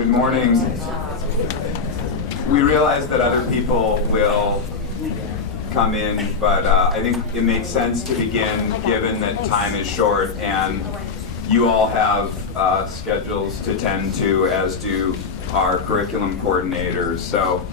Good morning. We realize that other people will come in, but I think it makes sense to begin given that time is short and you all have schedules to tend to, as do our curriculum coordinators. So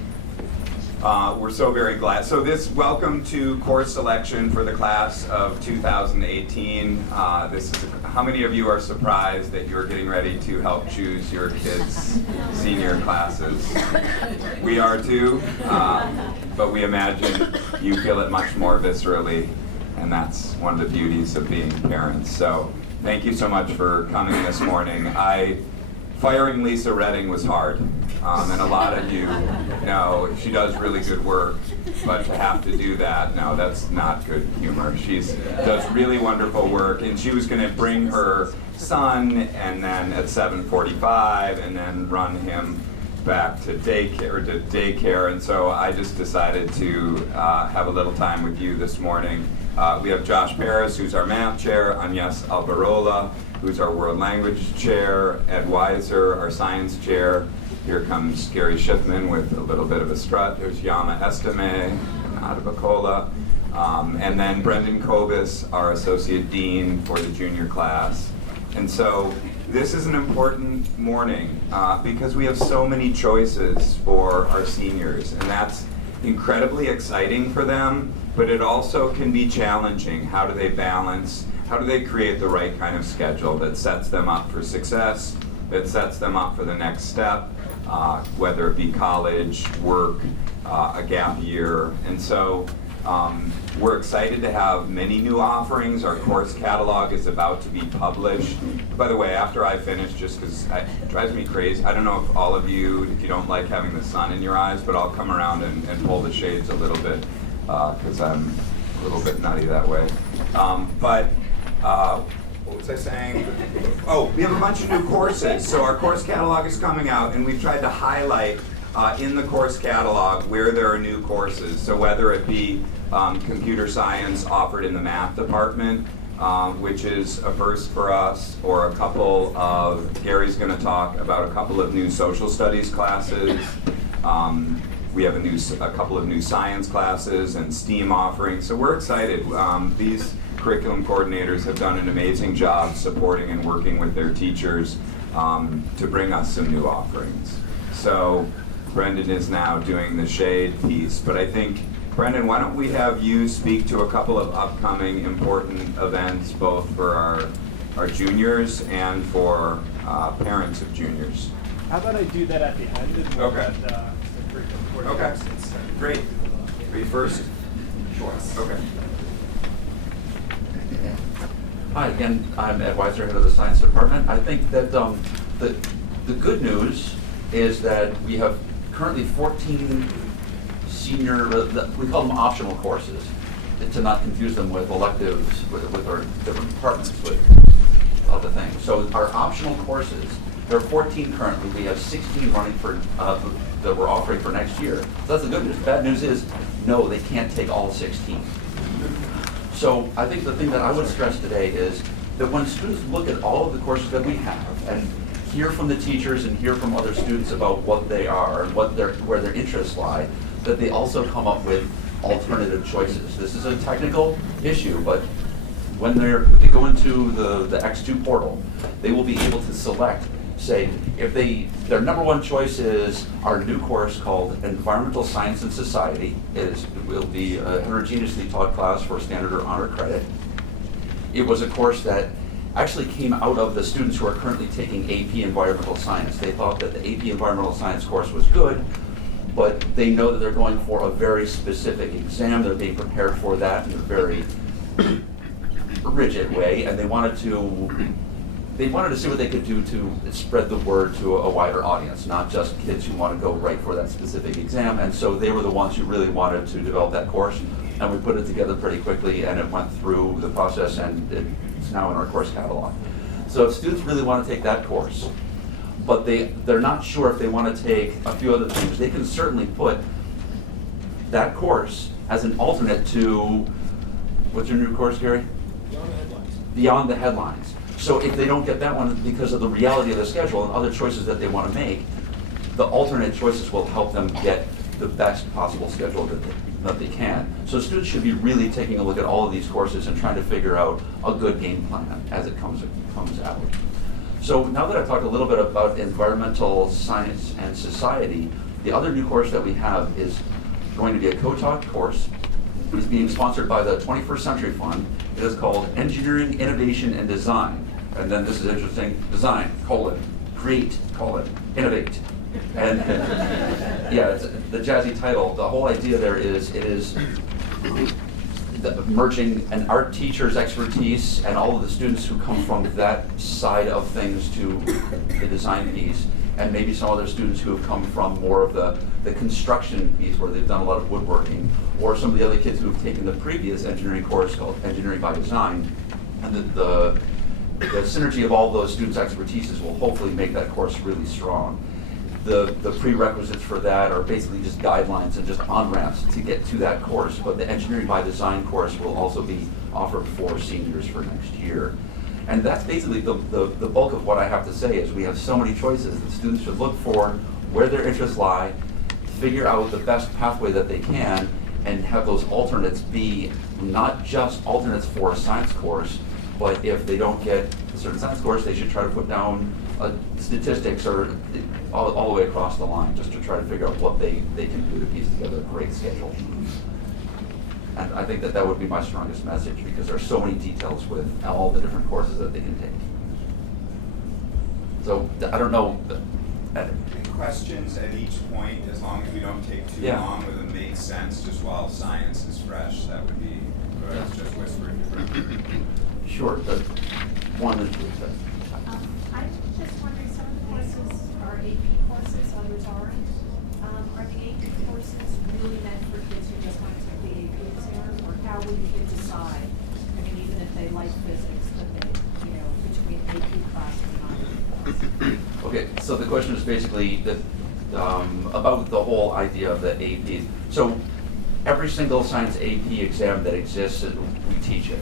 we're so very glad. So welcome to course selection for the class of 2018. How many of you are surprised that you're getting ready to help choose your kids' senior classes? We are too, but we imagine you feel it much more viscerally, and that's one of the beauties of being parents. So thank you so much for coming this morning. Firing Lisa Redding was hard, and a lot of you know she does really good work, but to have to do that, no, that's not good humor. She does really wonderful work, and she was going to bring her son, and then at 7:45, and then run him back to daycare, and so I just decided to have a little time with you this morning. We have Josh Paris, who's our math chair, Agnes Alvarola, who's our world language chair, Ed Weiser, our science chair. Here comes Gary Schiffman with a little bit of a strut. There's Yama Estime and Adabacola. And then Brendan Kobus, our associate dean for the junior class. And so this is an important morning because we have so many choices for our seniors, and that's incredibly exciting for them, but it also can be challenging. How do they balance? How do they create the right kind of schedule that sets them up for success, that sets them up for the next step, whether it be college, work, a gap year? And so we're excited to have many new offerings. Our course catalog is about to be published. By the way, after I finish, just because it drives me crazy, I don't know if all of you, if you don't like having the sun in your eyes, but I'll come around and pull the shades a little bit because I'm a little bit nutty that way. What was I saying? Oh, we have a bunch of new courses. So our course catalog is coming out, and we've tried to highlight in the course catalog where there are new courses. So whether it be computer science offered in the math department, which is a first for us, or Gary's going to talk about a couple of new social studies classes. We have a couple of new science classes and STEAM offerings. So we're excited. These curriculum coordinators have done an amazing job supporting and working with their teachers to bring us some new offerings. So Brendan is now doing the shade piece, but I think, Brendan, why don't we have you speak to a couple of upcoming important events, both for our juniors and for parents of juniors. How about I do that at the end? And we'll Okay. let, the curriculum Okay, coordinators great. Are you first? Sure. Okay. Hi, again, I'm Ed Weiser, head of the science department. I think that the good news is that we have currently 14 senior, we call them optional courses, to not confuse them with electives, with our different departments, with other things. So our optional courses, there are 14 currently. We have 16 running for that we're offering for next year. So that's the good news. The bad news is, no, they can't take all 16. So I think the thing that I would stress today is that when students look at all of the courses that we have and hear from the teachers and hear from other students about what they are and where their interests lie, that they also come up with alternative choices. This is a technical issue, but when they go into the X2 portal, they will be able to select, say, if their number one choice is our new course called Environmental Science and Society. It will be a heterogeneously taught class for standard or honor credit. It was a course that actually came out of the students who are currently taking AP Environmental Science. They thought that the AP Environmental Science course was good, but they know that they're going for a very specific exam. They're being prepared for that in a very rigid way, and they wanted to see what they could do to spread the word to a wider audience, not just kids who want to go right for that specific exam. And so they were the ones who really wanted to develop that course, and we put it together pretty quickly, and it went through the process, and it's now in our course catalog. So if students really want to take that course, but they're not sure if they want to take a few other things, they can certainly put that course as an alternate to, what's your new course, Gary? Beyond the headlines. Beyond the Headlines. So if they don't get that one because of the reality of the schedule and other choices that they want to make, the alternate choices will help them get the best possible schedule that they can. So students should be really taking a look at all of these courses and trying to figure out a good game plan as it comes out. So now that I've talked a little bit about environmental science and society, the other new course that we have is going to be a co-taught course. It's being sponsored by the 21st Century Fund. It is called Engineering, Innovation, and Design. And then this is interesting, design, create, innovate. And yeah, it's the jazzy title. The whole idea there is, it is merging an art teacher's expertise and all of the students who come from that side of things to the design piece, and maybe some other students who have come from more of the construction piece where they've done a lot of woodworking, or some of the other kids who have taken the previous engineering course called Engineering by Design. And the synergy of all those students' expertises will hopefully make that course really strong. The prerequisites for that are basically just guidelines and just on-ramps to get to that course, but the Engineering by Design course will also be offered for seniors for next year. And that's basically the bulk of what I have to say is we have so many choices that students should look for where their interests lie, figure out the best pathway that they can, and have those alternates be not just alternates for a science course, but if they don't get a certain science course, they should try to put down statistics or all the way across the line, just to try to figure out what they can do to piece together a great schedule. And I think that would be my strongest message, because there are so many details with all the different courses that they can take. So I don't know. Questions at each point, as long as we don't take too long with them, make sense just while science is fresh. That would be what I was just whispering through. Sure, but one is I'm just wondering, some of the courses are AP courses, others aren't. Are the AP courses really meant for kids who just want to take the AP exam, or how will you decide? I mean, even if they like physics, that they, between AP class and non-AP class. Okay, so the question is basically that about the whole idea of the AP. So every single science AP exam that exists, we teach it.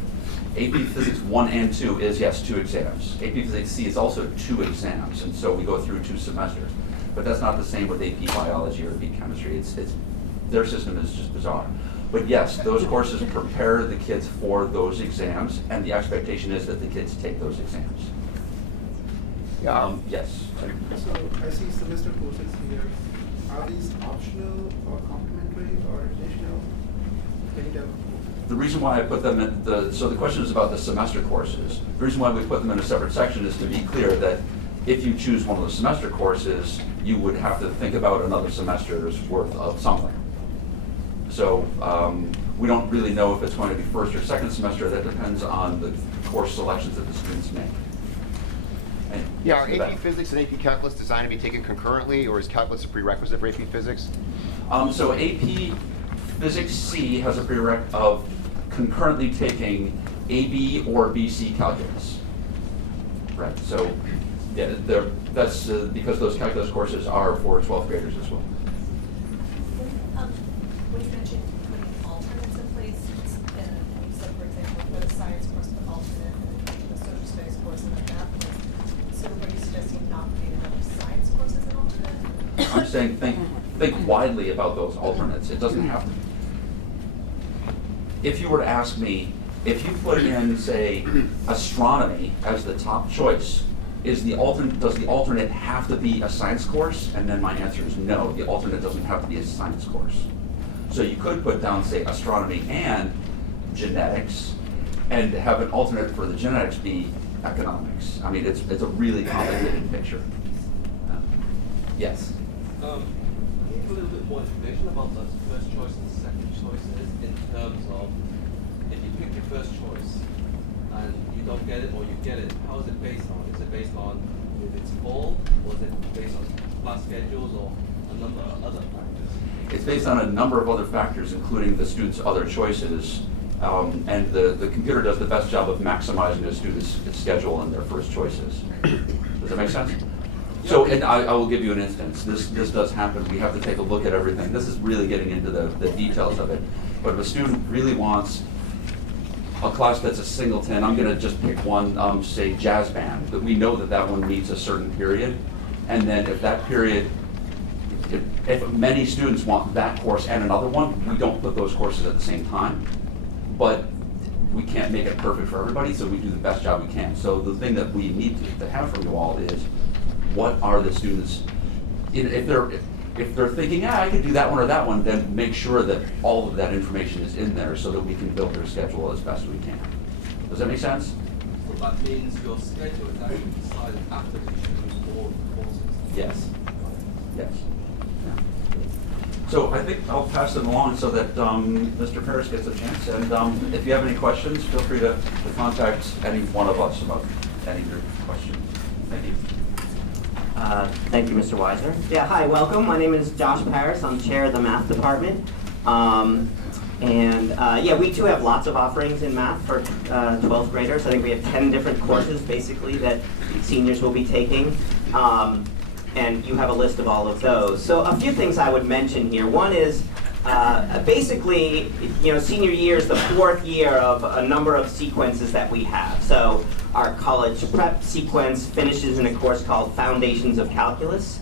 AP Physics 1 and 2 is, yes, 2 exams. AP Physics C is also 2 exams, and so we go through 2 semesters. But that's not the same with AP Biology or AP Chemistry. Their system is just bizarre. But yes, those courses prepare the kids for those exams, and the expectation is that the kids take those exams. Yes. So I see semester courses here. Are these optional or complementary or additional? Can you tell? The reason why I put them in so the question is about the semester courses. The reason why we put them in a separate section is to be clear that if you choose one of the semester courses, you would have to think about another semester's worth of something. So we don't really know if it's going to be first or second semester. That depends on the course selections that the students make. Yeah, are AP Physics and AP Calculus designed to be taken concurrently, or is Calculus a prerequisite for AP Physics? So AP Physics C has a prereq of concurrently taking AB or BC Calculus. Right, so yeah, that's because those calculus courses are for 12th graders as well. When you mentioned putting alternates in place, you said, for example, for the science course, the alternate, and then the social studies course, and the math course. So are you suggesting not putting another science course as an alternate? I'm saying think widely about those alternates. It doesn't have to. If you were to ask me, if you put in, say, astronomy as the top choice, does the alternate have to be a science course? And then my answer is no, the alternate doesn't have to be a science course. So you could put down, say, astronomy and genetics, and have an alternate for the genetics be economics. I mean, it's a really complicated picture. Yes? Can you give a little bit more information about those first choice and second choices in terms of if you pick your first choice and you don't get it or you get it, how is it based on? Is it based on if it's full, or is it based on class schedules or a number of other factors? It's based on a number of other factors, including the student's other choices, and the computer does the best job of maximizing the student's schedule and their first choices. Does that make sense? So, and I will give you an instance. This does happen. We have to take a look at everything. This is really getting into the details of it. But if a student really wants a class that's a singleton, I'm gonna just pick one, say jazz band, that we know that that one meets a certain period. And then if that period, if many students want that course and another one, we don't put those courses at the same time. But we can't make it perfect for everybody, so we do the best job we can. So the thing that we need to have from you all is, what are the students, if they're thinking, yeah, I could do that one or that one, then make sure that all of that information is in there so that we can build their schedule as best we can. Does that make sense? So that means your schedule is actually decided after you choose all the courses. Yes. Yes. Yeah. So I think I'll pass them along so that Mr. Paris gets a chance. And if you have any questions, feel free to contact any one of us about any of your questions. Thank you. Thank you, Mr. Weiser. Yeah, hi, welcome. My name is Josh Paris. I'm chair of the math department. Yeah, we too have lots of offerings in math for 12th graders. I think we have 10 different courses, basically, that seniors will be taking. And you have a list of all of those. So a few things I would mention here. One is, basically, senior year is the 4th year of a number of sequences that we have. So our college prep sequence finishes in a course called Foundations of Calculus,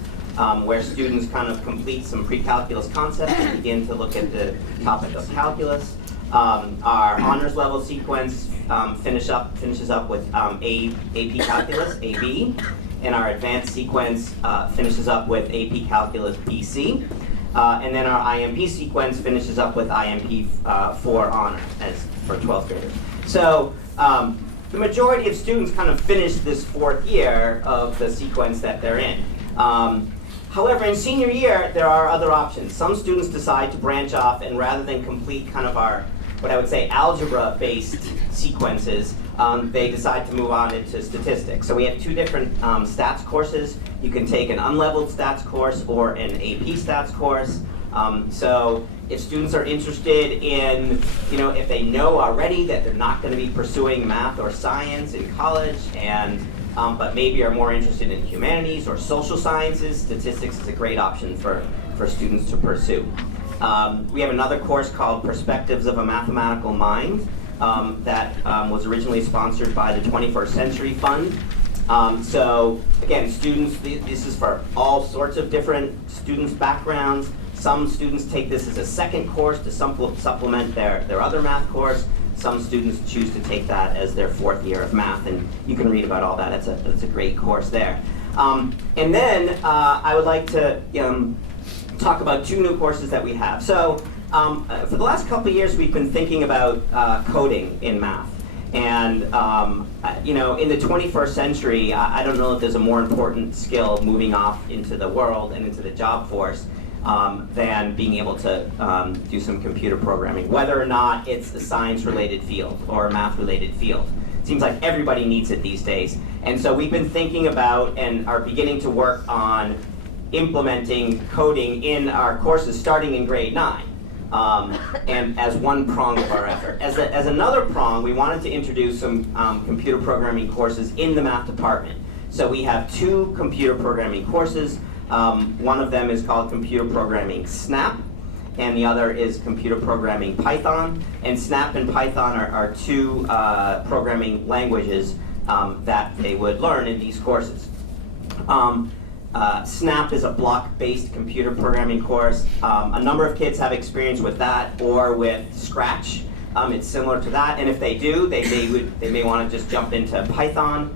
where students kind of complete some pre-calculus concepts and begin to look at the topic of calculus. Our honors level sequence finishes up with AP Calculus, AB, and our advanced sequence finishes up with AP Calculus, BC. And then our IMP sequence finishes up with IMP for honor as for 12th graders. So the majority of students kind of finish this 4th year of the sequence that they're in. However, in senior year, there are other options. Some students decide to branch off, and rather than complete kind of our, what I would say, algebra-based sequences, they decide to move on into statistics. So we have 2 different stats courses. You can take an unleveled stats course or an AP stats course. So if students are interested in, if they know already that they're not going to be pursuing math or science in college, and but maybe are more interested in humanities or social sciences, statistics is a great option for students to pursue. We have another course called Perspectives of a Mathematical Mind that was originally sponsored by the 21st Century Fund. So again, students, this is for all sorts of different students' backgrounds. Some students take this as a second course to supplement their other math course. Some students choose to take that as their 4th year of math, and you can read about all that. It's a great course there. And then I would like to talk about 2 new courses that we have. So for the last couple of years, we've been thinking about coding in math. And in the 21st century, I don't know if there's a more important skill moving off into the world and into the job force than being able to do some computer programming, whether or not it's a science-related field or a math-related field. It seems like everybody needs it these days. And so we've been thinking about and are beginning to work on implementing coding in our courses starting in grade 9. And as one prong of our effort. As another prong, we wanted to introduce some computer programming courses in the math department. So we have 2 computer programming courses. One of them is called Computer Programming Snap, and the other is Computer Programming Python. And Snap and Python are 2 programming languages that they would learn in these courses. Snap is a block-based computer programming course. A number of kids have experience with that or with Scratch. It's similar to that, and if they do, they may want to just jump into Python.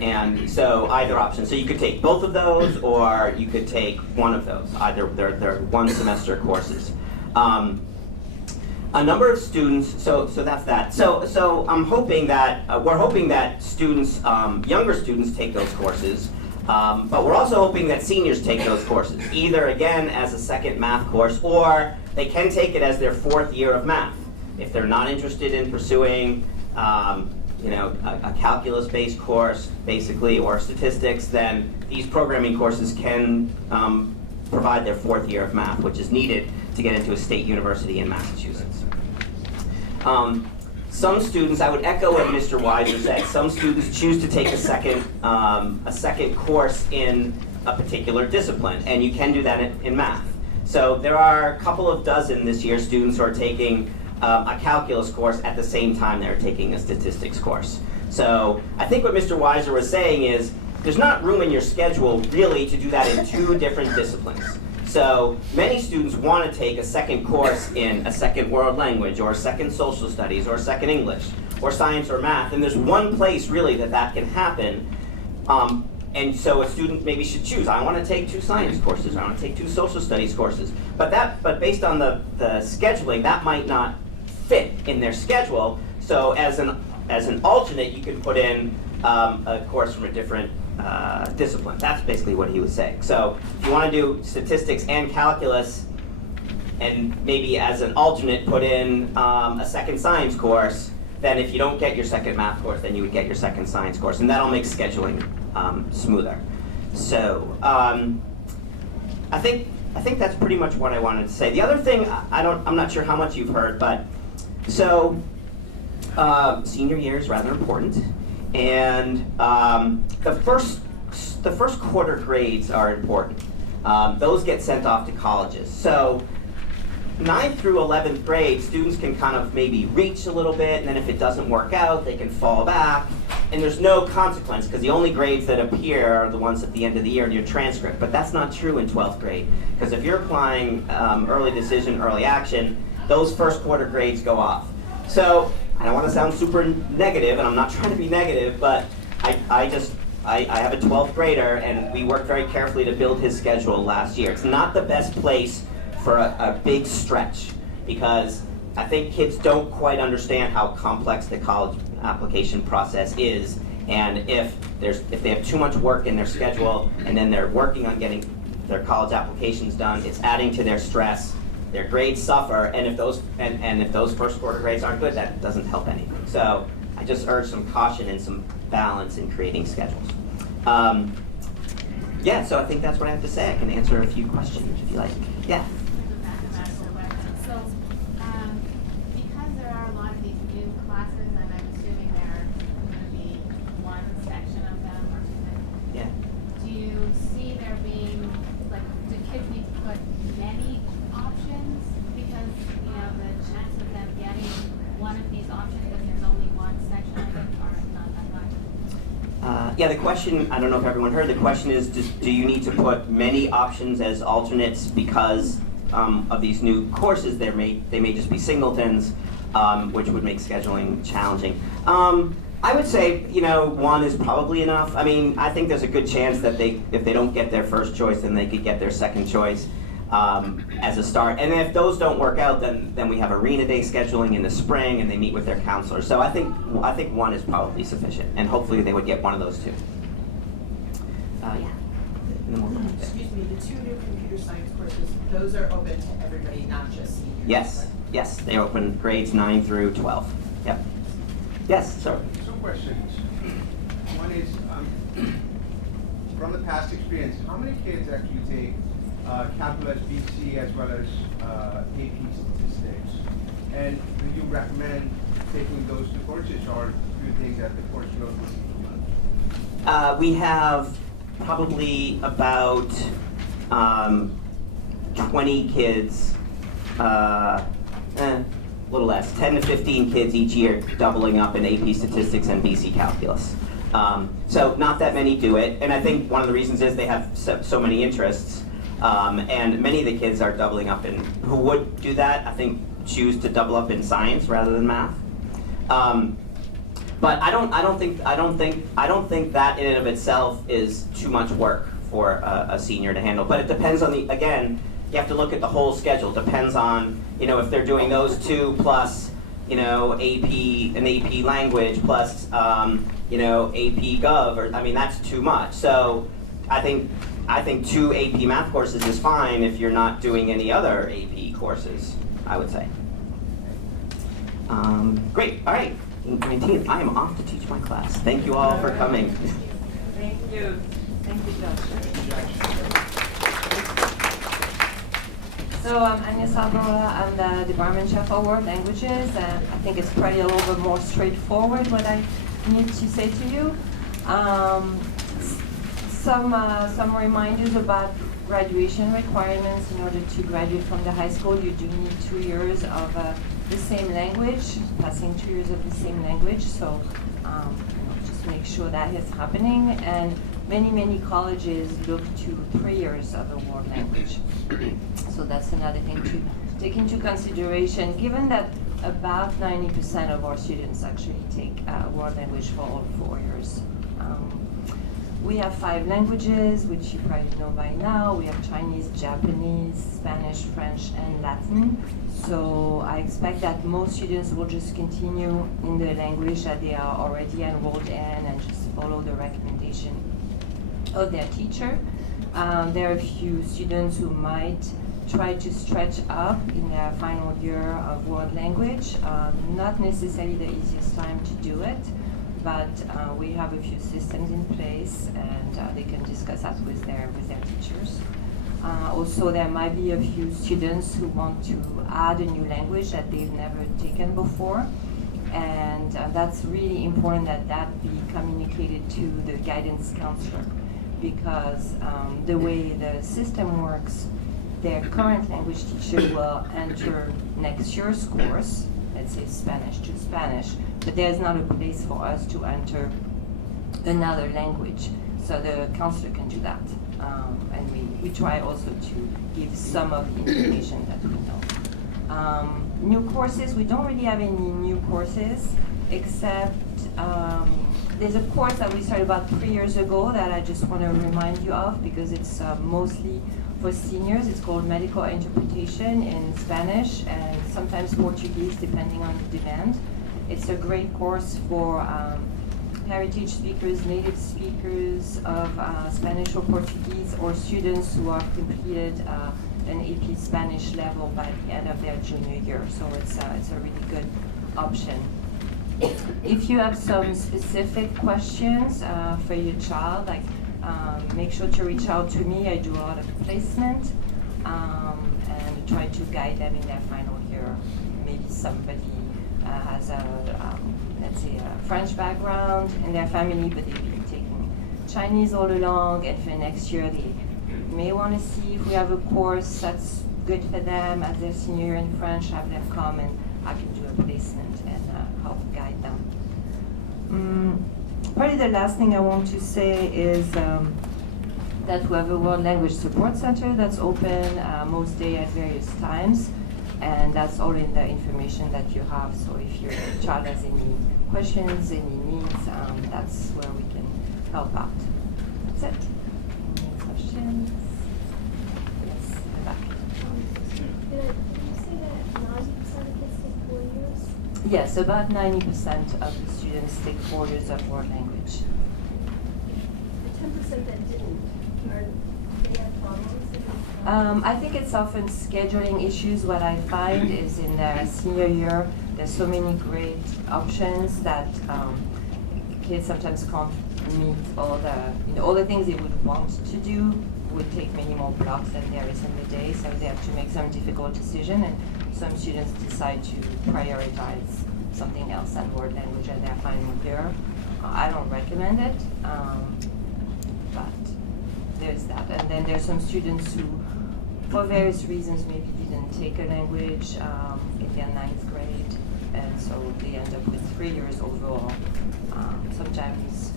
And so either option. So you could take both of those, or you could take one of those. Either they're 1 semester courses. A number of students. So that's that. So I'm hoping that we're hoping that students, younger students, take those courses. But we're also hoping that seniors take those courses, either again as a second math course, or they can take it as their 4th year of math. If they're not interested in pursuing a calculus-based course, basically, or statistics, then these programming courses can provide their 4th year of math, which is needed to get into a state university in Massachusetts. Some students, I would echo what Mr. Weiser said, some students choose to take a second course in a particular discipline, and you can do that in math. So there are a couple of dozen this year students who are taking a calculus course at the same time they're taking a statistics course. So I think what Mr. Weiser was saying is there's not room in your schedule really to do that in two different disciplines. So many students want to take a second course in a second world language or a second social studies or a second English or science or math, and there's one place really that can happen. And so a student maybe should choose, I want to take 2 science courses, I want to take 2 social studies courses. But based on the scheduling, that might not fit in their schedule. So as an alternate, you can put in a course from a different discipline. That's basically what he was saying. So if you want to do statistics and calculus, and maybe as an alternate put in a second science course, then if you don't get your second math course, then you would get your second science course, and that'll make scheduling smoother. So I think that's pretty much what I wanted to say. The other thing, I'm not sure how much you've heard, but so senior year is rather important, and the first quarter grades are important. Those get sent off to colleges. So 9th through 11th grade, students can kind of maybe reach a little bit, and then if it doesn't work out, they can fall back. And there's no consequence, because the only grades that appear are the ones at the end of the year in your transcript. But that's not true in 12th grade, because if you're applying early decision, early action, those first quarter grades go off. So I don't want to sound super negative, and I'm not trying to be negative, but I have a 12th grader, and we worked very carefully to build his schedule last year. It's not the best place for a big stretch, because I think kids don't quite understand how complex the college application process is, and if they have too much work in their schedule and then they're working on getting their college applications done, it's adding to their stress. Their grades suffer, and if those first quarter grades aren't good, that doesn't help anything. So I just urge some caution and some balance in creating schedules. Yeah, so I think that's what I have to say. I can answer a few questions if you like. Yeah. So, because there are a lot of these new classes, and I'm assuming there are going to be one section of them or something. Yeah. Do you see there being, like, do kids need to put many options? Because, you know, the chance of them getting one of these options if there's only one section of it are not that high. Yeah, the question, I don't know if everyone heard, the question is, do you need to put many options as alternates because of these new courses? They may just be singletons, which would make scheduling challenging. I would say, you know, one is probably enough. I mean, I think there's a good chance that if they don't get their first choice, then they could get their second choice as a start. And if those don't work out, then we have Arena Day scheduling in the spring, and they meet with their counselors. So I think one is probably sufficient, and hopefully they would get one of those two. Yeah. And then we'll go back there. Excuse me, the 2 new computer science courses, those are open to everybody, not just seniors? Yes, they open grades 9 through 12. Yep. Yes, sir. 2 questions. One is, from the past experience, how many kids actually take calculus, BC, as well as AP statistics? And do you recommend taking those 2 courses, or do you think that the course load would be too much? We have probably about 20 kids, a little less, 10 to 15 kids each year doubling up in AP statistics and BC calculus. So not that many do it, and I think one of the reasons is they have so many interests, and many of the kids are doubling up in, who would do that, I think choose to double up in science rather than math. But I don't think that in and of itself is too much work for a senior to handle. But it depends on again, you have to look at the whole schedule. Depends on, you know, if they're doing those 2 plus, you know, an AP language plus, you know, AP Gov, or, I mean, that's too much. So I think 2 AP math courses is fine if you're not doing any other AP courses, I would say. Great, all right. 19th, I am off to teach my class. Thank you all for coming. Thank you. Thank you, Josh. So I'm Anya Salvador. I'm the department chair for world languages, and I think it's probably a little bit more straightforward what I need to say to you. Some reminders about graduation requirements. In order to graduate from the high school, you do need 2 years of the same language, passing 2 years of the same language. So just make sure that is happening. And many colleges look to 3 years of a world language. So that's another thing to take into consideration, given that about 90% of our students actually take world language for all 4 years. We have 5 languages, which you probably know by now. We have Chinese, Japanese, Spanish, French, and Latin. So I expect that most students will just continue in the language that they are already enrolled in and just follow the recommendation of their teacher. There are a few students who might try to stretch up in their final year of world language. Not necessarily the easiest time to do it, but we have a few systems in place, and they can discuss that with their teachers. Also, there might be a few students who want to add a new language that they've never taken before, and that's really important that be communicated to the guidance counselor, because the way the system works, their current language teacher will enter next year's course, let's say Spanish to Spanish, but there's not a place for us to enter another language. So the counselor can do that. And we try also to give some of the information that we know. New courses, we don't really have any new courses, except there's a course that we started about 3 years ago that I just want to remind you of, because it's mostly for seniors. It's called Medical Interpretation in Spanish and sometimes Portuguese, depending on the demand. It's a great course for heritage speakers, native speakers of Spanish or Portuguese, or students who have completed an AP Spanish level by the end of their junior year. So it's a really good option. If you have some specific questions for your child, like make sure to reach out to me. I do a lot of placement and try to guide them in their final year. Maybe somebody has let's say a French background in their family, but they've been taking Chinese all along, and for next year they may want to see if we have a course that's good for them as their senior year in French, have them come and I can do a placement and help guide them. Probably the last thing I want to say is that we have a World Language Support Center that's open most days at various times, and that's all in the information that you have. So if your child has any questions, any needs, that's where we can help out. That's it. Any questions? Yes, in the back. Did you say that 90% of kids take 4 years? Yes, about 90% of the students take 4 years of world language. The 10% that didn't, are they have problems? I think it's often scheduling issues. What I find is in their senior year, there's so many great options that kids sometimes can't meet all the things they would want to do would take many more blocks than there is in the day, so they have to make some difficult decision, and some students decide to prioritize something else than world language at their final year. I don't recommend it, but there's that. And then there's some students who, for various reasons, maybe didn't take a language in their 9th grade, and so they end up with 3 years overall. Sometimes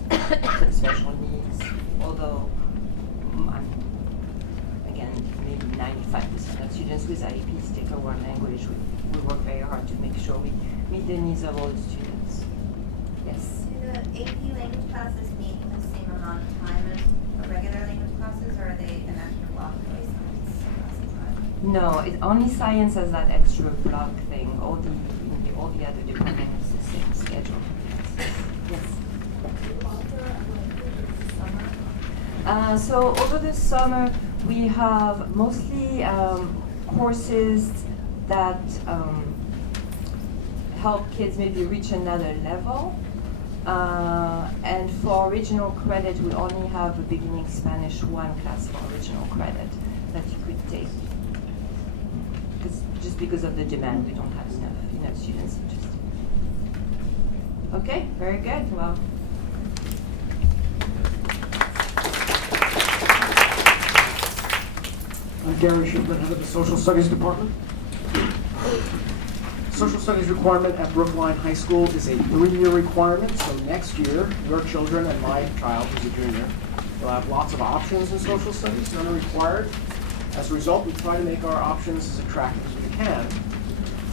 some special needs, although again, maybe 95% of students with IEPs take a world language. We work very hard to make sure we meet the needs of all the students. Yes? Do the AP language classes need the same amount of time as regular language classes, or are they an extra block based on No, only science has that extra block thing. All the other departments the same schedule. Yes. So over the summer, we have mostly courses that help kids maybe reach another level. And for original credit, we only have a beginning Spanish 1 class for original credit that you could take. Just because of the demand, we don't have enough students interested. Okay, very good. Well. I'm Gary Shipman, head of the Social Studies Department. Social Studies requirement at Brookline High School is a 3-year requirement, so next year, your children and my child, who's a junior, will have lots of options in social studies, none are required. As a result, we try to make our options as attractive as we can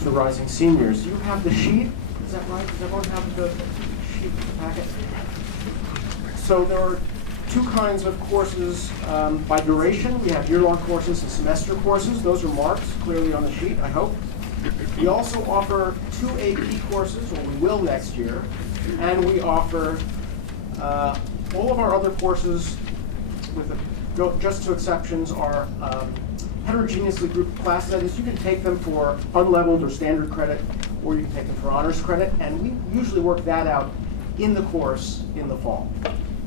to rising seniors. You have the sheet, is that right? Does everyone have the sheet, the packet? So there are 2 kinds of courses by duration. We have year-long courses and semester courses. Those are marked clearly on the sheet, I hope. We also offer 2 AP courses, or we will next year, and we offer all of our other courses, with just 2 exceptions, are heterogeneously grouped classes. That is, you can take them for unleveled or standard credit, or you can take them for honors credit, and we usually work that out in the course in the fall.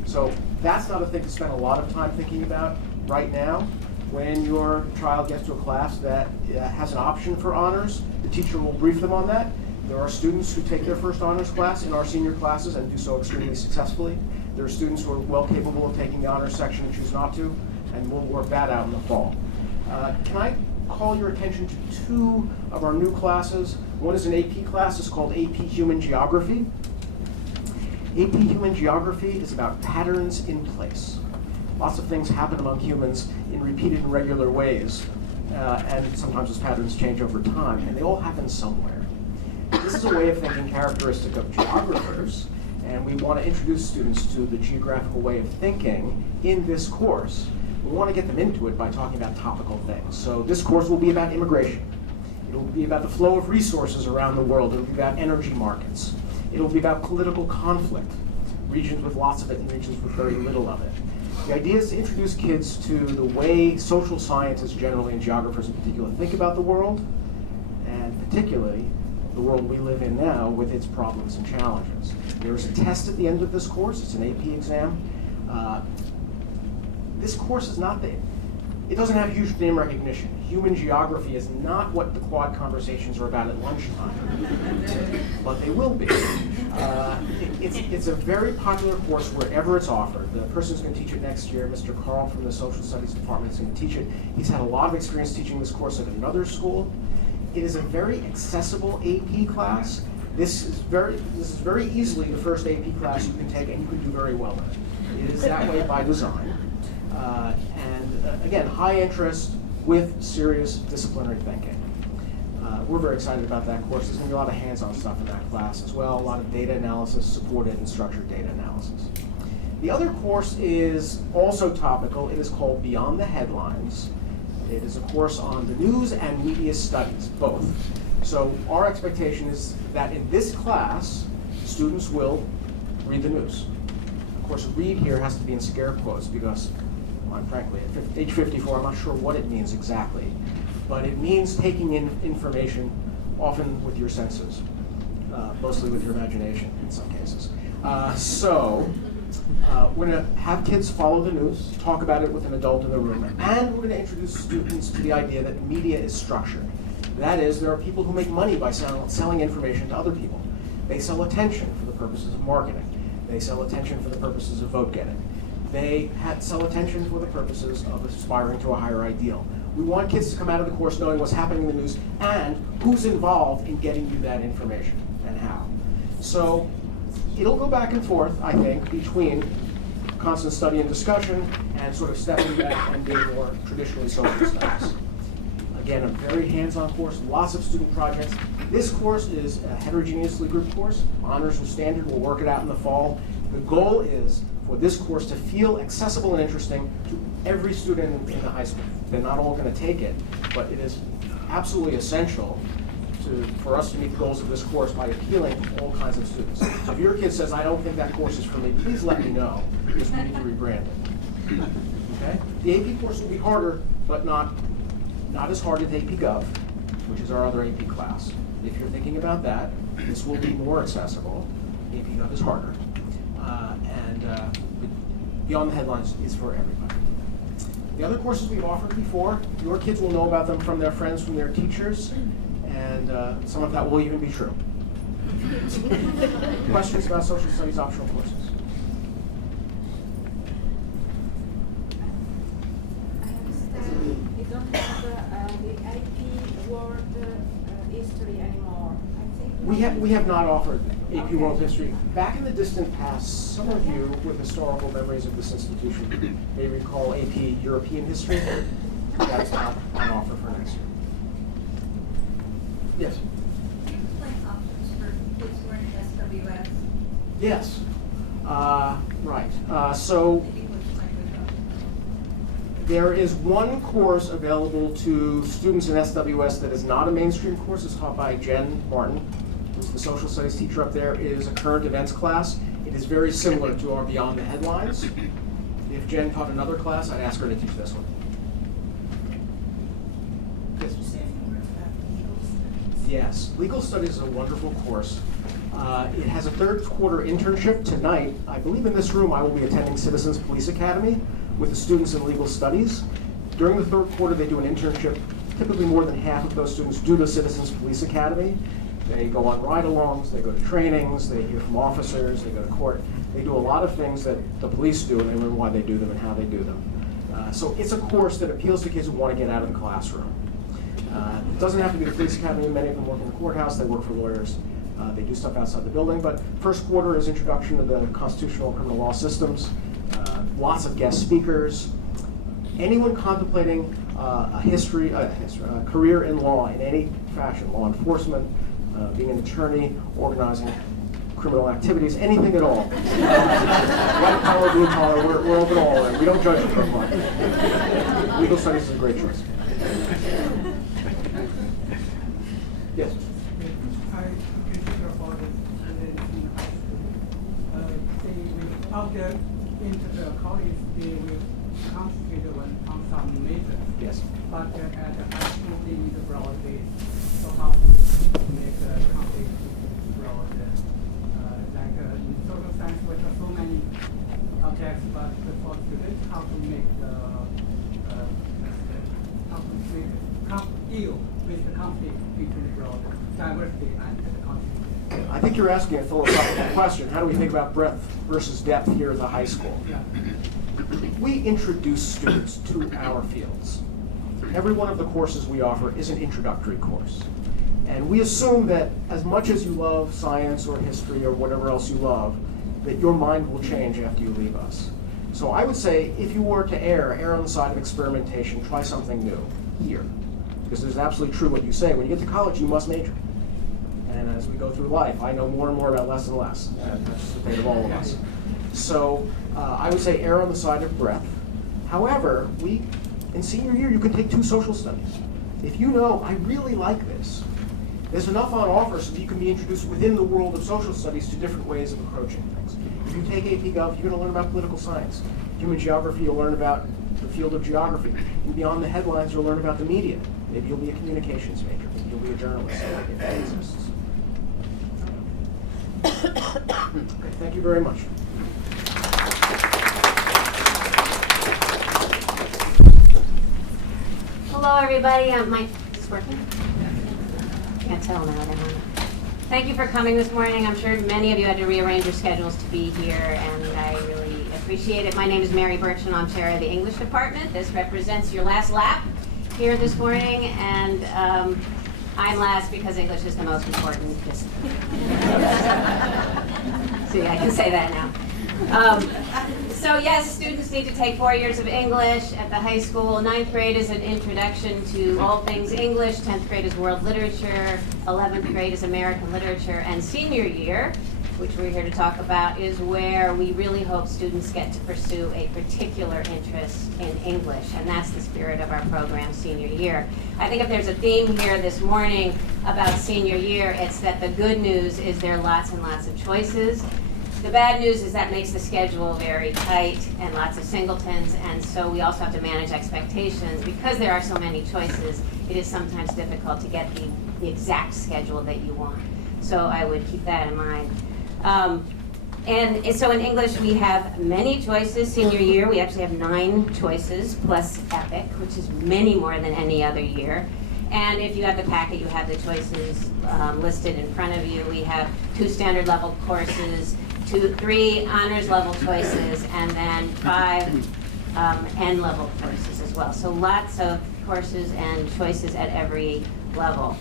So that's not a thing to spend a lot of time thinking about right now. When your child gets to a class that has an option for honors, the teacher will brief them on that. There are students who take their first honors class in our senior classes and do so extremely successfully. There are students who are well capable of taking the honors section and choose not to, and we'll work that out in the fall. Can I call your attention to 2 of our new classes? One is an AP class. It's called AP Human Geography. AP Human Geography is about patterns in place. Lots of things happen among humans in repeated and regular ways, and sometimes those patterns change over time, and they all happen somewhere. This is a way of thinking characteristic of geographers, and we want to introduce students to the geographical way of thinking in this course. We want to get them into it by talking about topical things. So this course will be about immigration. It will be about the flow of resources around the world. It will be about energy markets. It will be about political conflict, regions with lots of it and regions with very little of it. The idea is to introduce kids to the way social scientists generally, and geographers in particular, think about the world, and particularly the world we live in now with its problems and challenges. There is a test at the end of this course. It's an AP exam. This course is not it doesn't have huge name recognition. Human geography is not what the quad conversations are about at lunchtime, but they will be. It's a very popular course wherever it's offered. The person who's going to teach it next year, Mr. Carl from the Social Studies Department, is going to teach it. He's had a lot of experience teaching this course at another school. It is a very accessible AP class. This is very easily the first AP class you can take, and you can do very well in it. It is that way by design. Again, high interest with serious disciplinary thinking. We're very excited about that course. There's going to be a lot of hands-on stuff in that class as well, a lot of data analysis, supported and structured data analysis. The other course is also topical. It is called Beyond the Headlines. It is a course on the news and media studies, both. So our expectation is that in this class, students will read the news. Of course, read here has to be in scare quotes because, frankly, at age 54, I'm not sure what it means exactly, but it means taking in information, often with your senses, mostly with your imagination in some cases. We're going to have kids follow the news, talk about it with an adult in the room, and we're going to introduce students to the idea that media is structured. That is, there are people who make money by selling information to other people. They sell attention for the purposes of marketing. They sell attention for the purposes of vote getting. They sell attention for the purposes of aspiring to a higher ideal. We want kids to come out of the course knowing what's happening in the news and who's involved in getting you that information and how. So it'll go back and forth, I think, between constant study and discussion and sort of stepping back and being more traditionally social studies. Again, a very hands-on course, lots of student projects. This course is a heterogeneously grouped course, honors and standard. We'll work it out in the fall. The goal is for this course to feel accessible and interesting to every student in the high school. They're not all going to take it, but it is absolutely essential for us to meet the goals of this course by appealing to all kinds of students. So if your kid says, I don't think that course is for me, please let me know, because we need to rebrand it. Okay? The AP course will be harder, but not as hard as AP Gov, which is our other AP class. If you're thinking about that, this will be more accessible. AP Gov is harder. Beyond the Headlines is for everybody. The other courses we've offered before, your kids will know about them from their friends, from their teachers, and some of that will even be true. Questions about social studies optional courses? You don't have world history anymore. I think We have not offered AP World History. Back in the distant past, some of you with historical memories of this institution may recall AP European History. That's not on offer for next year. Yes? Can you explain options for kids who are in SWS? Yes. Right. So English language options? there is one course available to students in SWS that is not a mainstream course. It's taught by Jen Martin, who's the social studies teacher up there. It is a current events class. It is very similar to our Beyond the Headlines. If Jen taught another class, I'd ask her to teach this one. Yes? Did you say a few words about legal studies? Yes, legal studies is a wonderful course. It has a third quarter internship tonight. I believe in this room I will be attending Citizens Police Academy with the students in legal studies. During the third quarter they do an internship. Typically more than half of those students do the Citizens Police Academy. They go on ride-alongs, they go to trainings, they hear from officers, they go to court. They do a lot of things that the police do, and they learn why they do them and how they do them. So it's a course that appeals to kids who want to get out of the classroom. It doesn't have to be the police academy. Many of them work in the courthouse. They work for lawyers. They do stuff outside the building. But first quarter is introduction to the constitutional and criminal law systems. Lots of guest speakers. Anyone contemplating a career in law in any fashion, law enforcement, being an attorney, organizing criminal activities, anything at all. White collar, blue collar, we're open all in. We don't judge for fun. Legal studies is a great choice. Yes? I consider about the students in high school. They will, after into the college, they will concentrate on some majors. Yes. But at the high school, they need a broad base. So how to make a complete broad, like in social science, which are so many objects, but for students, how to make the deal with the conflict between broad diversity and the conflict. I think you're asking a philosophical question. How do we think about breadth versus depth here at the high school? Yeah. We introduce students to our fields. Every one of the courses we offer is an introductory course. And we assume that as much as you love science or history or whatever else you love, that your mind will change after you leave us. So I would say if you were to err on the side of experimentation, try something new here. Because it's absolutely true what you say. When you get to college, you must major. And as we go through life, I know more and more about less and less. And that's the fate of all of us. So I would say err on the side of breadth. However, in senior year, you can take 2 social studies. If you know, I really like this, there's enough on offer so that you can be introduced within the world of social studies to different ways of approaching things. If you take AP Gov, you're going to learn about political science. Human geography, you'll learn about the field of geography. And beyond the headlines, you'll learn about the media. Maybe you'll be a communications major. Maybe you'll be a journalist, if that exists. Okay, thank you very much. Hello, everybody. Is this working? Can't tell now. Thank you for coming this morning. I'm sure many of you had to rearrange your schedules to be here, and I really appreciate it. My name is Mary Birch, and I'm chair of the English department. This represents your last lap here this morning, and I'm last because English is the most important discipline. See, I can say that now. So yes, students need to take 4 years of English at the high school. 9th grade is an introduction to all things English. 10th grade is world literature. 11th grade is American literature. And senior year, which we're here to talk about, is where we really hope students get to pursue a particular interest in English. And that's the spirit of our program, senior year. I think if there's a theme here this morning about senior year, it's that the good news is there are lots and lots of choices. The bad news is that makes the schedule very tight and lots of singletons, and so we also have to manage expectations. Because there are so many choices, it is sometimes difficult to get the exact schedule that you want. So I would keep that in mind. And so in English, we have many choices. Senior year, we actually have 9 choices plus EPIC, which is many more than any other year. And if you have the packet, you have the choices listed in front of you. We have 2 standard level courses, 3 honors level choices, and then 5 N level courses as well. So lots of courses and choices at every level.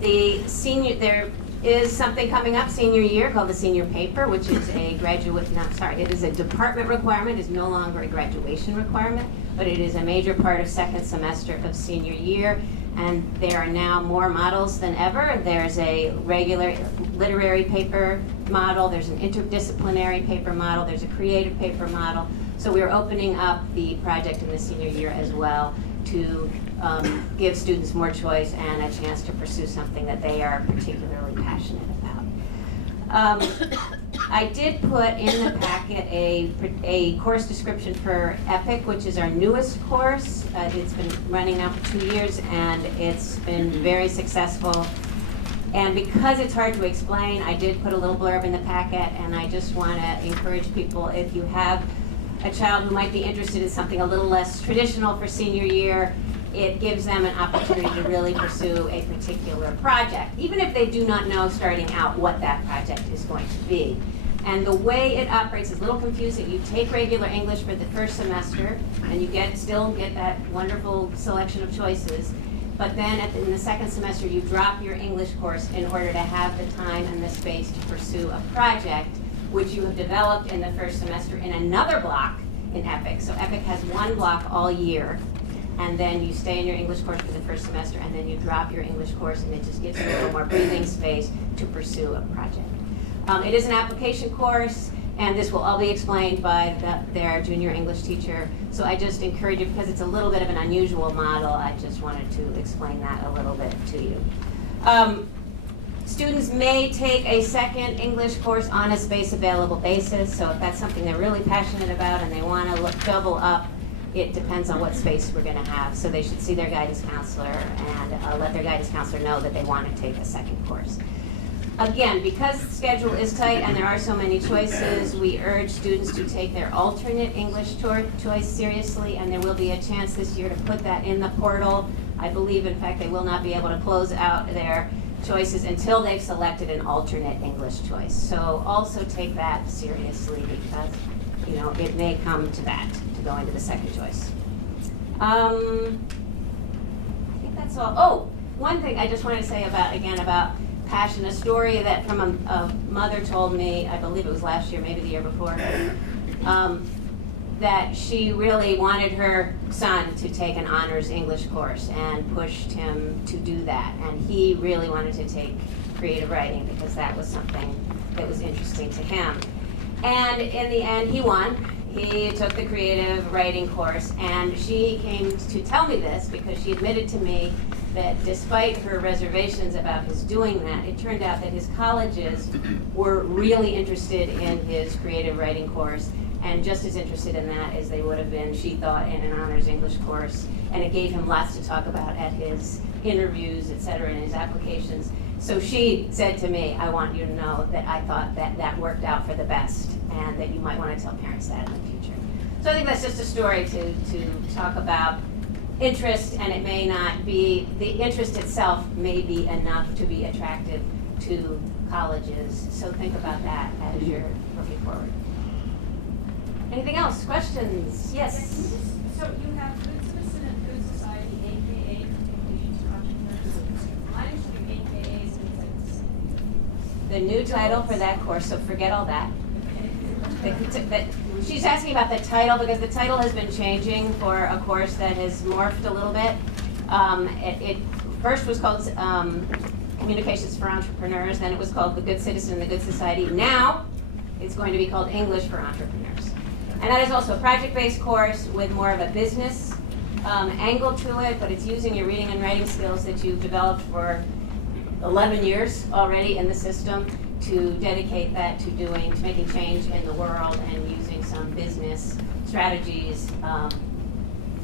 There is something coming up senior year called the senior paper, which is a it is a department requirement. It's no longer a graduation requirement, but it is a major part of second semester of senior year. And there are now more models than ever. There's a regular literary paper model, there's an interdisciplinary paper model, there's a creative paper model. So we're opening up the project in the senior year as well to give students more choice and a chance to pursue something that they are particularly passionate about. I did put in the packet a course description for EPIC, which is our newest course. It's been running now for 2 years, and it's been very successful. And because it's hard to explain, I did put a little blurb in the packet, and I just want to encourage people, if you have a child who might be interested in something a little less traditional for senior year, it gives them an opportunity to really pursue a particular project, even if they do not know starting out what that project is going to be. And the way it operates is a little confusing. You take regular English for the first semester, and you still get that wonderful selection of choices. But then in the second semester, you drop your English course in order to have the time and the space to pursue a project which you have developed in the first semester in another block in EPIC. So EPIC has one block all year, and then you stay in your English course for the first semester, and then you drop your English course, and it just gives you a little more breathing space to pursue a project. It is an application course, and this will all be explained by their junior English teacher. So I just encourage you, because it's a little bit of an unusual model, I just wanted to explain that a little bit to you. Students may take a second English course on a space available basis, so if that's something they're really passionate about and they want to double up, it depends on what space we're going to have. So they should see their guidance counselor and let their guidance counselor know that they want to take a second course. Again, because the schedule is tight and there are so many choices, we urge students to take their alternate English choice seriously, and there will be a chance this year to put that in the portal. I believe, in fact, they will not be able to close out their choices until they've selected an alternate English choice. So also take that seriously, because it may come to that, to go into the second choice. I think that's all. Oh, one thing I just wanted to say about passion, a story that from a mother told me, I believe it was last year, maybe the year before, that she really wanted her son to take an honors English course and pushed him to do that. And he really wanted to take creative writing because that was something that was interesting to him. And in the end, he won. He took the creative writing course, and she came to tell me this because she admitted to me that despite her reservations about his doing that, it turned out that his colleges were really interested in his creative writing course, and just as interested in that as they would have been, she thought, in an honors English course. And it gave him lots to talk about at his interviews, et cetera, and his applications. So she said to me, I want you to know that I thought that worked out for the best, and that you might want to tell parents that in the future. So I think that's just a story to talk about interest, and it may not be, the interest itself may be enough to be attractive to colleges. So think about that as you're looking forward. Anything else? Questions? Yes? So you have Good Citizen and Good Society, AKA Completion to Entrepreneurs. Why don't you do AKAs and The new title for that course, so forget all that. She's asking about the title because the title has been changing for a course that has morphed a little bit. It first was called Communications for Entrepreneurs, then it was called The Good Citizen and the Good Society. Now it's going to be called English for Entrepreneurs. And that is also a project-based course with more of a business angle to it, but it's using your reading and writing skills that you've developed for 11 years already in the system to dedicate that to making change in the world and using some business strategies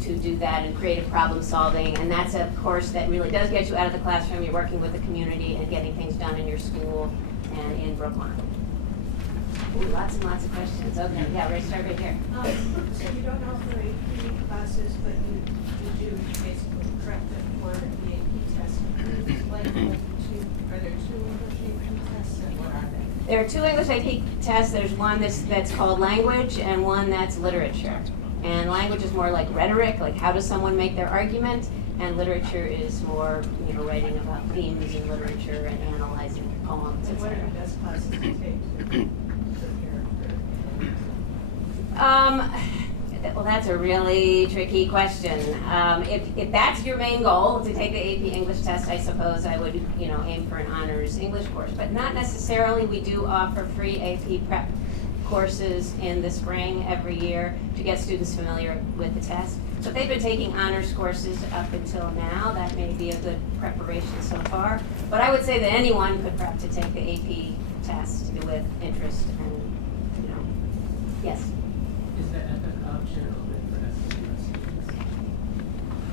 to do that, and creative problem solving. And that's a course that really does get you out of the classroom. You're working with the community and getting things done in your school and in Brookline. Ooh, lots and lots of questions. Okay, yeah, we're start right here. So you don't offer AP classes, but you do basically correct them for the AP test. Are there two English AP tests, and what are they? There are two English AP tests. There's one that's called language and one that's literature. And language is more like rhetoric, like how does someone make their argument, and literature is more, writing about themes in literature and analyzing poems, And what are etc. the best classes to take to prepare Well, that's a really tricky question. If that's your main goal, to take the AP English test, I suppose I would, aim for an honors English course, but not necessarily. We do offer free AP prep courses in the spring every year to get students familiar with the test. So if they've been taking honors courses up until now, that may be a good preparation so far. But I would say that anyone could prep to take the AP test with interest and, yes. Is the EPIC option open for SWS students?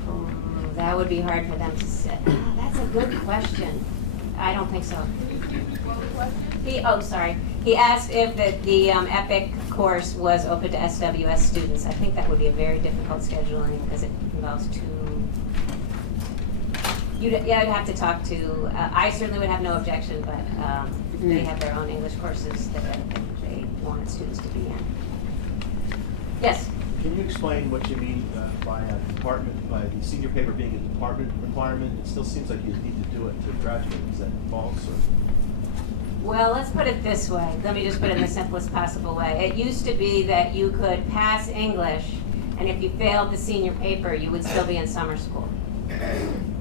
Oh, that would be hard for them to say. That's a good question. I don't think so. He asked if the EPIC course was open to SWS students. I think that would be a very difficult scheduling because it involves I'd have to talk to, I certainly would have no objection, but they have their own English courses that they wanted students to be in. Yes? Can you explain what you mean by the senior paper being a department requirement? It still seems like you need to do it to graduate. Is that false? Or? Well, let's put it this way. Let me just put it in the simplest possible way. It used to be that you could pass English, and if you failed the senior paper, you would still be in summer school.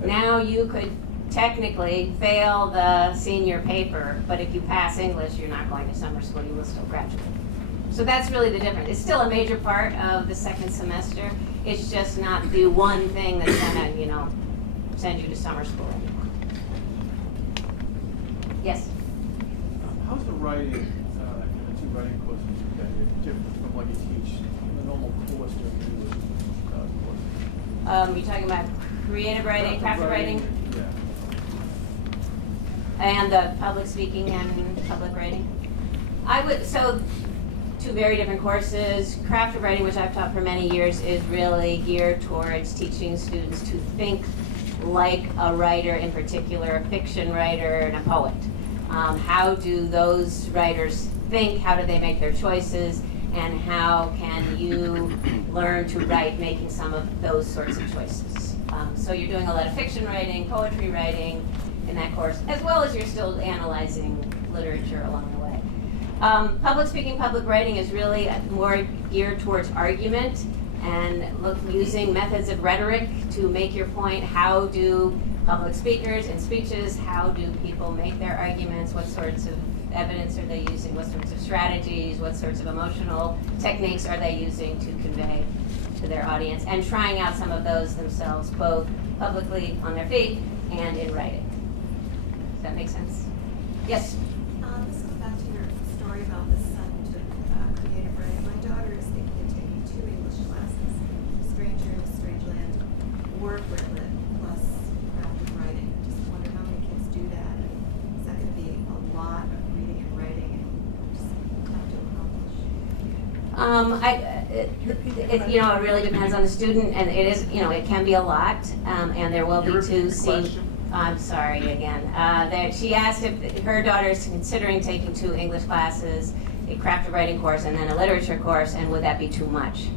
Now you could technically fail the senior paper, but if you pass English, you're not going to summer school. You will still graduate. So that's really the difference. It's still a major part of the second semester. It's just not the one thing that's gonna, send you to summer school anymore. Yes? How's the writing, the two writing courses you get different from what you teach in the normal course during the English course? You're talking about creative writing, craft writing? Yeah. And the public speaking and public writing? Two very different courses. Craft writing, which I've taught for many years, is really geared towards teaching students to think like a writer, in particular a fiction writer and a poet. How do those writers think? How do they make their choices? And how can you learn to write making some of those sorts of choices? So you're doing a lot of fiction writing, poetry writing in that course, as well as you're still analyzing literature along the way. Public speaking, public writing is really more geared towards argument and using methods of rhetoric to make your point. How do public speakers in speeches, how do people make their arguments? What sorts of evidence are they using? What sorts of strategies? What sorts of emotional techniques are they using to convey to their audience? And trying out some of those themselves, both publicly on their feet and in writing. Does that make sense? Yes? This goes back to your story about the son to creative writing. My daughter is thinking of taking 2 English classes, Strangers, Strangeland, Word Wordlet, plus craft writing. I just wonder how many kids do that. And is that going to be a lot of reading and writing and just tough to accomplish? It really depends on the student, and it is, it can be a lot, and there will be 2 I'm sorry again. She asked if her daughter is considering taking 2 English classes, a craft writing course, and then a literature course, and would that be too much?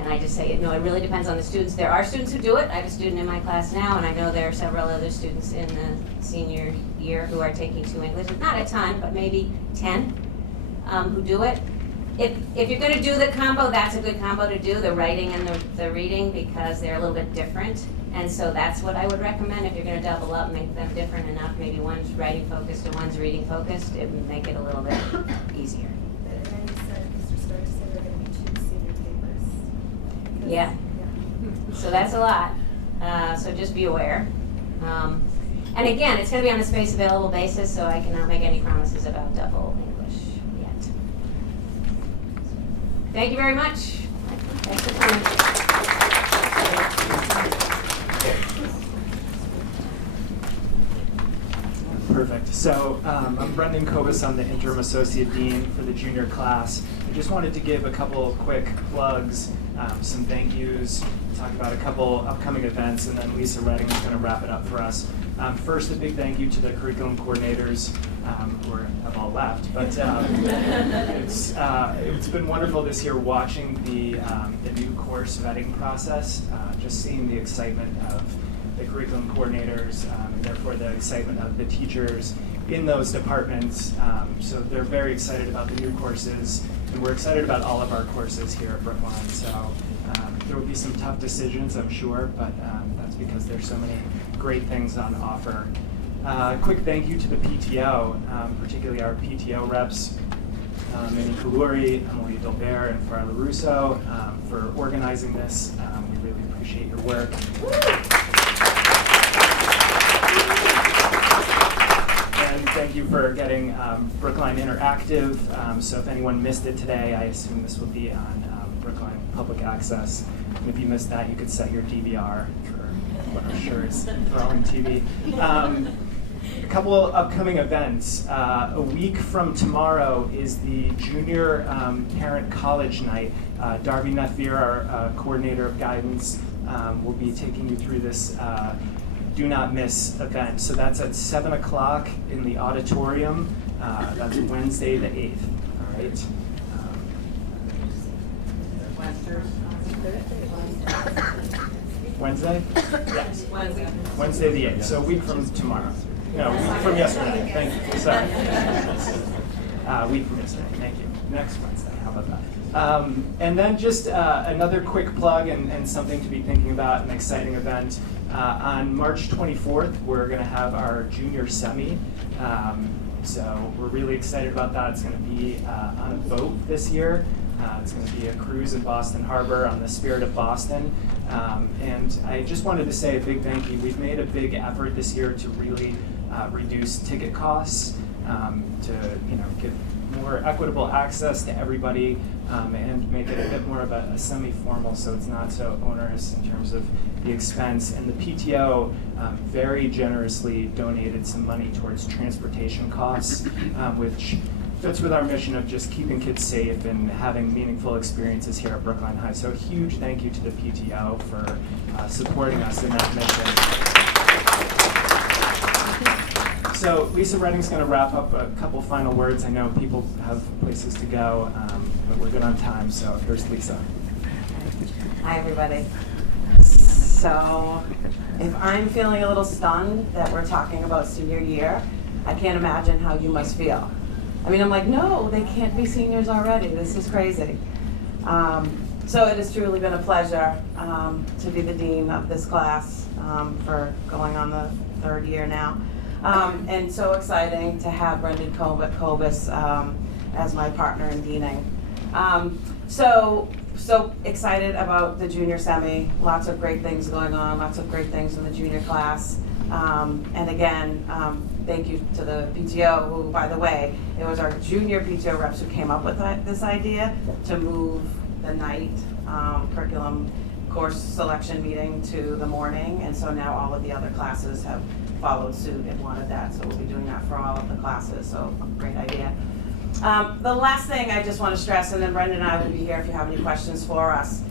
And I just say, it really depends on the students. There are students who do it. I have a student in my class now, and I know there are several other students in the senior year who are taking 2 English. Not a ton, but maybe 10 who do it. If you're going to do the combo, that's a good combo to do, the writing and the reading, because they're a little bit different. And so that's what I would recommend. If you're going to double up, make them different enough. Maybe one's writing focused and one's reading focused. It would make it a little bit easier. And then you said, Mr. Starr said there are going to be 2 senior papers. Yeah. So that's a lot. So just be aware. And again, it's going to be on a space available basis, so I cannot make any promises about double English yet. Thank you very much. Thanks for coming. Perfect. So I'm Brendan Kobus. I'm the Interim Associate Dean for the junior class. I just wanted to give a couple of quick plugs, some thank yous talk about a couple upcoming events, and then Lisa Redding is going to wrap it up for us. First, a big thank you to the curriculum coordinators who have all left. But it's been wonderful this year watching the new course vetting process, just seeing the excitement of the curriculum coordinators, and therefore the excitement of the teachers in those departments. So they're very excited about the new courses, and we're excited about all of our courses here at Brookline. So there will be some tough decisions, I'm sure, but that's because there's so many great things on offer. Quick thank you to the PTO, particularly our PTO reps, Minnie Kaluri, Emily Dolbert, and Farah LaRusso, for organizing this. We really appreciate your work. And thank you for getting Brookline Interactive. So if anyone missed it today, I assume this will be on Brookline Public Access. And if you missed that, you could set your DVR for what I'm sure is throwing TV. A couple of upcoming events. A week from tomorrow is the Junior Parent College Night. Darby Nethvier, our coordinator of guidance, will be taking you through this do not miss event. So that's at 7 o'clock in the auditorium. That's Wednesday the 8th. All right. Wednesday? Yes. Wednesday the 8th. So a week from tomorrow. No, a week from yesterday. Thank you. Sorry. Week from yesterday. Thank you. Next Wednesday. How about that? And then just another quick plug and something to be thinking about, an exciting event. On March 24th, we're going to have our junior semi. So we're really excited about that. It's going to be on a boat this year. It's going to be a cruise in Boston Harbor on the Spirit of Boston. And I just wanted to say a big thank you. We've made a big effort this year to really reduce ticket costs, to give more equitable access to everybody, and make it a bit more of a semi-formal, so it's not so onerous in terms of the expense. And the PTO very generously donated some money towards transportation costs, which fits with our mission of just keeping kids safe and having meaningful experiences here at Brookline High. So a huge thank you to the PTO for supporting us in that mission. So Lisa Redding's going to wrap up a couple final words. I know people have places to go, but we're good on time, so here's Lisa. Hi, everybody. So if I'm feeling a little stunned that we're talking about senior year, I can't imagine how you must feel. I mean, I'm like, no, they can't be seniors already. This is crazy. So it has truly been a pleasure to be the dean of this class for going on the third year now. And so exciting to have Brendan Kobus as my partner in deaning. So excited about the junior semi. Lots of great things going on, lots of great things in the junior class. And again, thank you to the PTO, who, by the way, it was our junior PTO reps who came up with this idea to move the night curriculum course selection meeting to the morning. And so now all of the other classes have followed suit and wanted that. So we'll be doing that for all of the classes. So great idea. The last thing I just want to stress, and then Brendan and I will be here if you have any questions for us,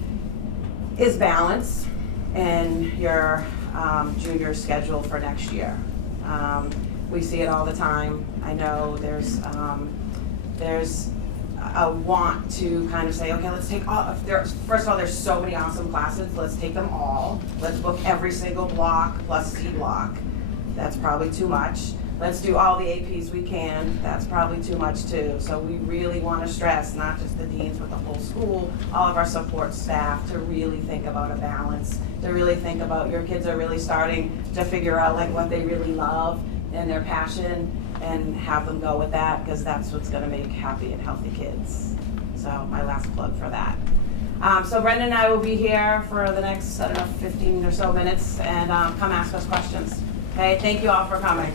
is balance in your junior schedule for next year. We see it all the time. I know there's a want to kind of say, okay, let's take all, first of all, there's so many awesome classes, let's take them all. Let's book every single block plus C block. That's probably too much. Let's do all the APs we can. That's probably too much too. So we really want to stress, not just the deans, but the whole school, all of our support staff, to really think about a balance, to really think about your kids are really starting to figure out like what they really love and their passion, and have them go with that, because that's what's going to make happy and healthy kids. So my last plug for that. So Brendan and I will be here for the next, 15 or so minutes, and come ask us questions. Okay, thank you all for coming.